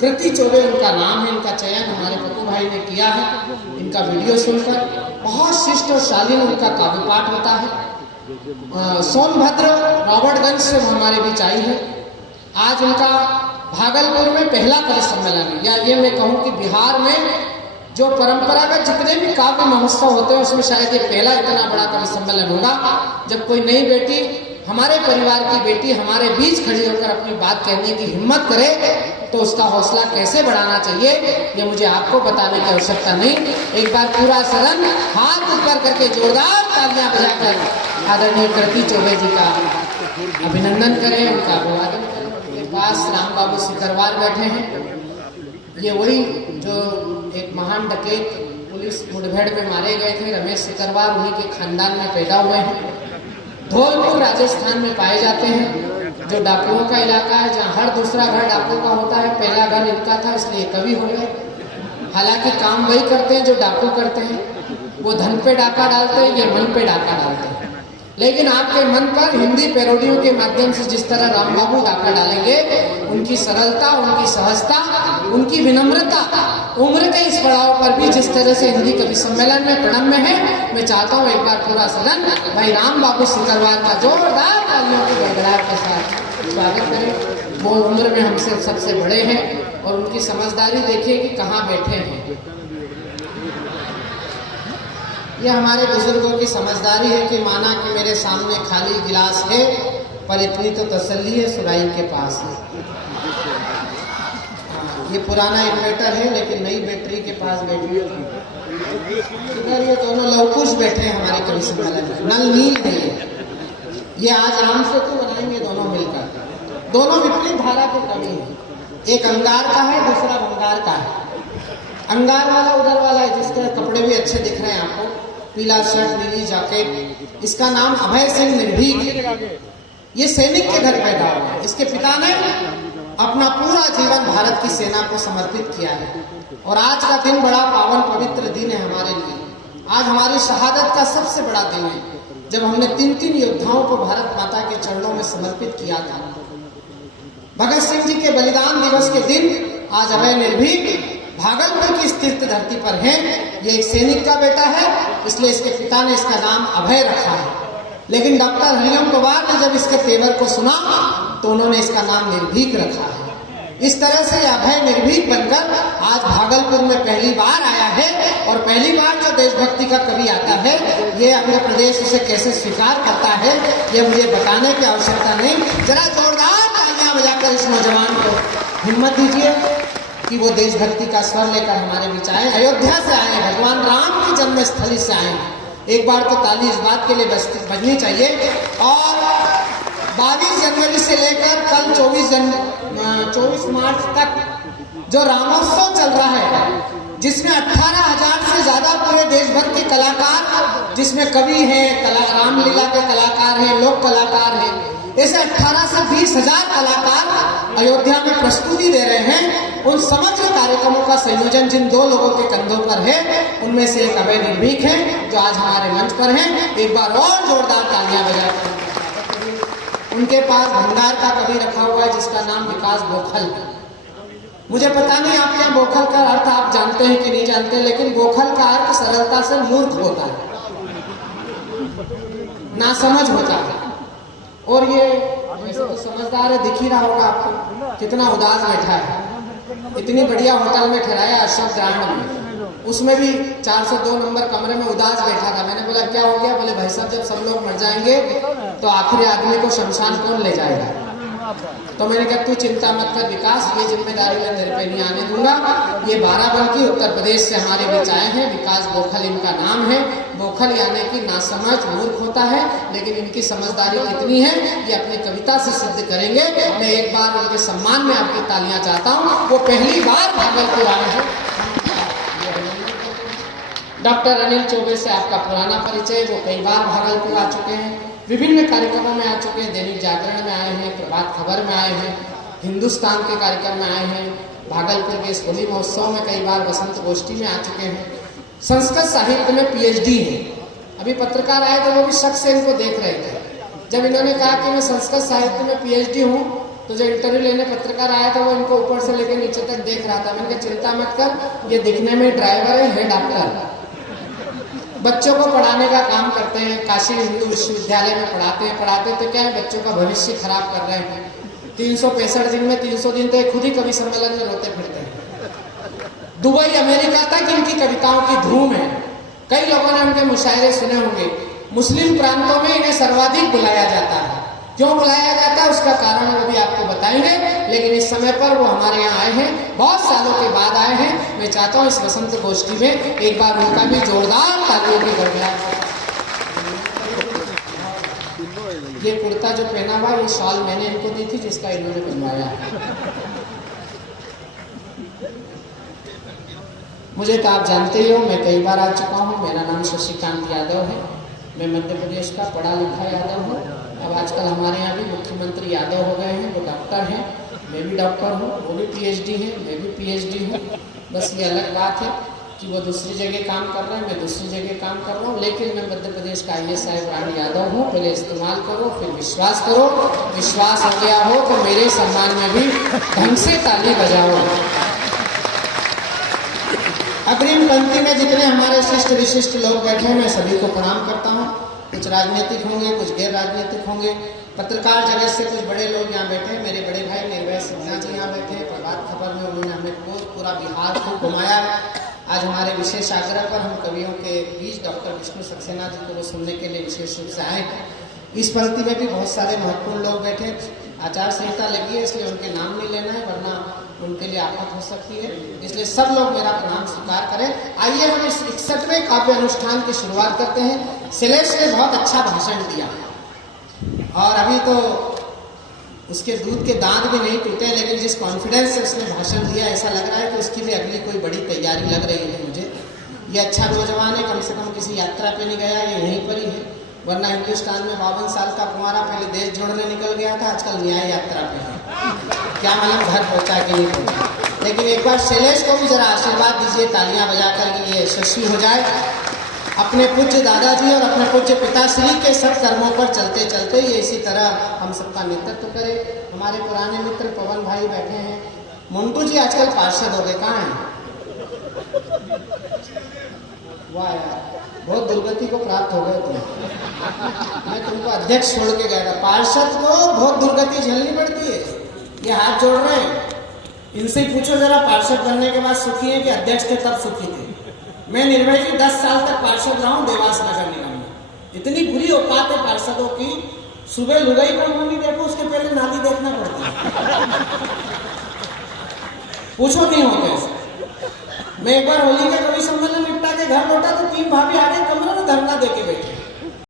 कृति चौबे उनका नाम है। इनका चयन हमारे पप्पू भाई ने किया है। इनका वीडियो सुनकर बहुत शिष्ट और शालीन उनका काव्य पाठ होता है। सोनभद्र रॉबर्टगंज से हमारे बीच आई है। आज उनका भागलपुर में पहला कवि सम्मेलन है, या ये मैं कहूँ कि बिहार में जो परंपरागत जितने भी काव्य महोत्सव होते हैं उसमें शायद ये पहला इतना बड़ा कवि सम्मेलन होगा जब कोई नई बेटी, हमारे परिवार की बेटी हमारे बीच खड़ी होकर अपनी बात कहने की हिम्मत करे तो उसका हौसला कैसे बढ़ाना चाहिए ये मुझे आपको बताने की आवश्यकता नहीं। एक बार पूरा सदन हाथ ऊपर करके जोरदार तालियां बजाकर आदरणीय कृति चौबे जी का अभिनंदन करें, उनका अभिवादन करें। उनके पास राम बाबू सिकरवार बैठे हैं। ये वही जो एक महान डकैत पुलिस मुठभेड़ में मारे गए थे, रमेश सिकरवार, उन्हीं के खानदान में पैदा हुए हैं। धौलपुर राजस्थान में पाए जाते हैं, जो डाकुओं का इलाका है, जहाँ हर दूसरा घर डाकुओं का होता है। पहला घर इनका था, इसलिए कवि हो गए। हालांकि काम वही करते हैं जो डाकू करते हैं, वो धन पे डाका डालते हैं, ये मन पे डाका डालते हैं। लेकिन आपके मन पर हिंदी पैरोडियों के माध्यम से जिस तरह राम बाबू डाका डालेंगे, उनकी सरलता, उनकी सहजता, उनकी विनम्रता, उम्र के इस पड़ाव पर भी जिस तरह से हिंदी कवि सम्मेलन में प्रणम्य है, मैं चाहता हूँ एक बार पूरा सदन भाई राम बाबू सिकरवार का जोरदार तालियों की गड़गड़ाहट के साथ स्वागत करें। वो उम्र में हमसे सबसे बड़े हैं और उनकी समझदारी देखिए कि कहाँ बैठे हैं। यह हमारे बुजुर्गों की समझदारी है कि माना कि मेरे सामने खाली गिलास है, पर इतनी तो तसल्ली है सुराही के पास है। ये पुराना इन्वर्टर है लेकिन नई बैटरी के पास बैटरी है। ये दोनों लवकुश बैठे हैं हमारे कवि सम्मेलन में, नल नील नहीं है। ये आज राम सेतु बनाएंगे दोनों मिलकर। दोनों विपरीत धारा के कवि हैं, एक अंगार का है, दूसरा भंगार का है। अंगार वाला उधर वाला है जिसके कपड़े भी अच्छे दिख रहे हैं आपको, पीला शर्ट, नीली जैकेट। इसका नाम अभय सिंह निर्भीक। ये सैनिक के घर पैदा हुआ है। इसके पिता ने अपना पूरा जीवन भारत की सेना को समर्पित किया है और आज का दिन बड़ा पावन पवित्र दिन है हमारे लिए। आज हमारी शहादत का सबसे बड़ा दिन है जब हमने 3 योद्धाओं को भारत माता के चरणों में समर्पित किया था। भगत सिंह जी के बलिदान दिवस के दिन आज अभय निर्भीक भागलपुर की इस तीर्थ धरती पर है। ये एक सैनिक का बेटा है, इसलिए इसके पिता ने इसका नाम अभय रखा है। लेकिन डॉक्टर हरिओम पवार ने जब इसके तेवर को सुना तो उन्होंने इसका नाम निर्भीक रखा है। इस तरह से अभय निर्भीक बनकर आज भागलपुर में पहली बार आया है और पहली बार जो देशभक्ति का कवि आता है, ये अपने प्रदेश उसे कैसे स्वीकार करता है ये मुझे बताने की आवश्यकता नहीं। जरा जोरदार तालियां बजाकर इस नौजवान को हिम्मत दीजिए कि वो देशभक्ति का स्वर लेकर हमारे बीच आए। अयोध्या से आए, भगवान राम की जन्मस्थली से आए। एक बार तो ताली इस बात के लिए बजनी चाहिए। और 22 जनवरी से लेकर कल 24 मार्च तक जो रामोत्सव चल रहा है, जिसमें 18,000 से ज्यादा पूरे देश भर के कलाकार, जिसमें कवि हैं, रामलीला के कलाकार हैं, लोक कलाकार हैं, ऐसे 18 से 20,000 कलाकार अयोध्या में प्रस्तुति दे रहे हैं। उन समग्र कार्यक्रमों का संयोजन जिन 2 लोगों के कंधों पर है, उनमें से एक अभय निर्भीक है जो आज हमारे मंच पर हैं। एक बार और जोरदार तालियां बजाकर। उनके पास भंगार का कवि रखा हुआ है जिसका नाम विकास बोखल। मुझे पता नहीं आपके यहाँ बोखल का अर्थ आप जानते हैं कि नहीं जानते, लेकिन बोखल का अर्थ सरलता से मूर्ख होता है, नासमझ होता है। और ये वैसे तो समझदार है, दिख ही रहा होगा आपको कितना उदास बैठा है। इतनी बढ़िया होटल में ठहराया अशोक ग्रांड में, उसमें भी 402 नंबर कमरे में उदास बैठा था। मैंने बोला क्या हो गया? बोले भाई साहब जब सब लोग मर जाएंगे तो आखिरी आदमी को शमशान कौन ले जाएगा? तो मैंने कहा तू चिंता मत कर विकास, ये जिम्मेदारी मैं तेरे पे नहीं आने दूंगा। ये बाराबंकी उत्तर प्रदेश से हमारे बीच आए हैं। विकास बोखल इनका नाम है। बोखल यानी कि नासमझ मूर्ख होता है, लेकिन इनकी समझदारी कितनी है ये अपनी कविता से सिद्ध करेंगे। मैं एक बार उनके सम्मान में आपकी तालियां चाहता हूँ। वो पहली बार भागलपुर आए हैं। डॉक्टर अनिल चौबे से आपका पुराना परिचय, वो कई बार भागलपुर आ चुके हैं, विभिन्न कार्यक्रमों में आ चुके हैं। दैनिक जागरण में आए हैं, प्रभात खबर में आए हैं, हिंदुस्तान के कार्यक्रम में आए हैं, भागलपुर के होली महोत्सव में कई बार वसंत गोष्ठी में आ चुके हैं। संस्कृत साहित्य में PhD है। अभी पत्रकार आए तो वो भी शक से इनको देख रहे थे। जब इन्होंने कहा कि मैं संस्कृत साहित्य में PhD हूँ तो जो इंटरव्यू लेने पत्रकार आया था वो इनको ऊपर से लेकर नीचे तक देख रहा था। मैंने कहा चिंता मत कर, ये दिखने में ड्राइवर है डॉक्टर। बच्चों को पढ़ाने का काम करते हैं, काशी हिंदू विश्वविद्यालय में पढ़ाते तो क्या है, बच्चों का भविष्य खराब कर रहे हैं। 365 दिन में 300 दिन तो खुद ही कवि सम्मेलन में रोते फिरते हैं। दुबई अमेरिका तक इनकी कविताओं की धूम है। कई लोगों ने उनके मुशायरे सुने होंगे। मुस्लिम प्रांतों में इन्हें सर्वाधिक बुलाया जाता है। क्यों बुलाया जाता है उसका कारण वो भी आपको बताएंगे, लेकिन इस समय पर वो हमारे यहाँ आए हैं, बहुत सालों के बाद आए हैं। मैं चाहता हूँ इस वसंत गोष्ठी में एक बार उनका भी जोरदार तालियों की गड़गड़ाहट। ये कुर्ता जो पहना हुआ, ये शॉल मैंने इनको दी थी जिसका इन्होंने बनवाया। मुझे तो आप जानते ही हो, मैं कई बार आ चुका हूँ। मेरा नाम शशिकांत यादव है। मैं मध्य प्रदेश का पढ़ा लिखा यादव हूँ। अब आजकल हमारे यहाँ भी मुख्यमंत्री यादव हो गए हैं, वो डॉक्टर हैं, मैं भी डॉक्टर हूँ, वो भी पीएचडी है, मैं भी पीएचडी हूँ। बस ये अलग बात है कि वो दूसरी जगह काम कर रहे हैं, मैं दूसरी जगह काम कर रहा हूँ, लेकिन मैं मध्य प्रदेश का IAS ब्रांड यादव हूँ। पहले इस्तेमाल करो, फिर विश्वास करो। विश्वास हो गया हो तो मेरे सम्मान में भी ढंग से ताली बजाओ। अग्रिम पंक्ति में जितने हमारे शिष्ट विशिष्ट लोग बैठे हैं, मैं सभी को प्रणाम करता हूँ। कुछ राजनीतिक होंगे, कुछ गैर राजनीतिक होंगे, पत्रकार जगत से कुछ बड़े लोग यहाँ बैठे हैं। मेरे बड़े भाई निर्भय सिन्हा जी यहाँ बैठे हैं। प्रभात खबर में उन्होंने हमें पूरा बिहार को घुमाया। आज हमारे विशेष आग्रह पर हम कवियों के बीच डॉक्टर विष्णु सक्सेना जी को वो सुनने के लिए विशेष रूप से आए। इस पंक्ति में भी बहुत सारे महत्वपूर्ण लोग बैठे। आचार संहिता लगी है, इसलिए उनके नाम नहीं लेना है, वरना उनके लिए आफत हो सकती है। इसलिए सब लोग मेरा प्रणाम स्वीकार करें। आइए हम इस 61वें काव्य अनुष्ठान की शुरुआत करते हैं। शैलेश ने बहुत अच्छा भाषण दिया और अभी तो उसके दूध के दांत भी नहीं टूटे, लेकिन जिस कॉन्फिडेंस से उसने भाषण दिया, ऐसा लग रहा है कि उसकी भी अगली कोई बड़ी तैयारी लग रही है मुझे। ये अच्छा नौजवान है, कम से कम किसी यात्रा पे नहीं गया, ये यहीं पर ही है। वरना हिंदुस्तान में 52 साल का कुंवारा पहले देश जोड़ने निकल गया था, आजकल न्याय यात्रा पे है। क्या मालूम घर पहुंचा कि नहीं पहुंचा। लेकिन एक बार शैलेश को भी जरा आशीर्वाद दीजिए तालियां बजाकर कि ये यशस्वी हो जाए। अपने पूज्य दादाजी और अपने पूज्य पिताश्री के सब कर्मों पर चलते चलते ये इसी तरह हम सबका नेतृत्व करे। हमारे पुराने मित्र पवन भाई बैठे हैं। मुंटू जी आजकल पार्षद हो गए, कहाँ हैं? वाह यार, बहुत दुर्गति को प्राप्त हो गए तुम। मैं तुमको अध्यक्ष छोड़ के गया था। पार्षद को बहुत दुर्गति झेलनी पड़ती है। ये हाथ जोड़ रहे हैं, इनसे पूछो जरा पार्षद बनने के बाद सुखी है कि अध्यक्ष थे तब सुखी थे। मैं निर्भय जी 10 साल तक पार्षद रहा हूँ देवास नगर निगम में। इतनी बुरी औकात है पार्षदों की, सुबह लुगाई पर मुंडी देखो उसके पहले नाली देखना पड़ता है। पूछो नहीं होते ऐसे। मैं एक बार होली के कवि सम्मेलन निपटा के घर लौटा तो 3 भाभी आ गए कमरे में धरना देके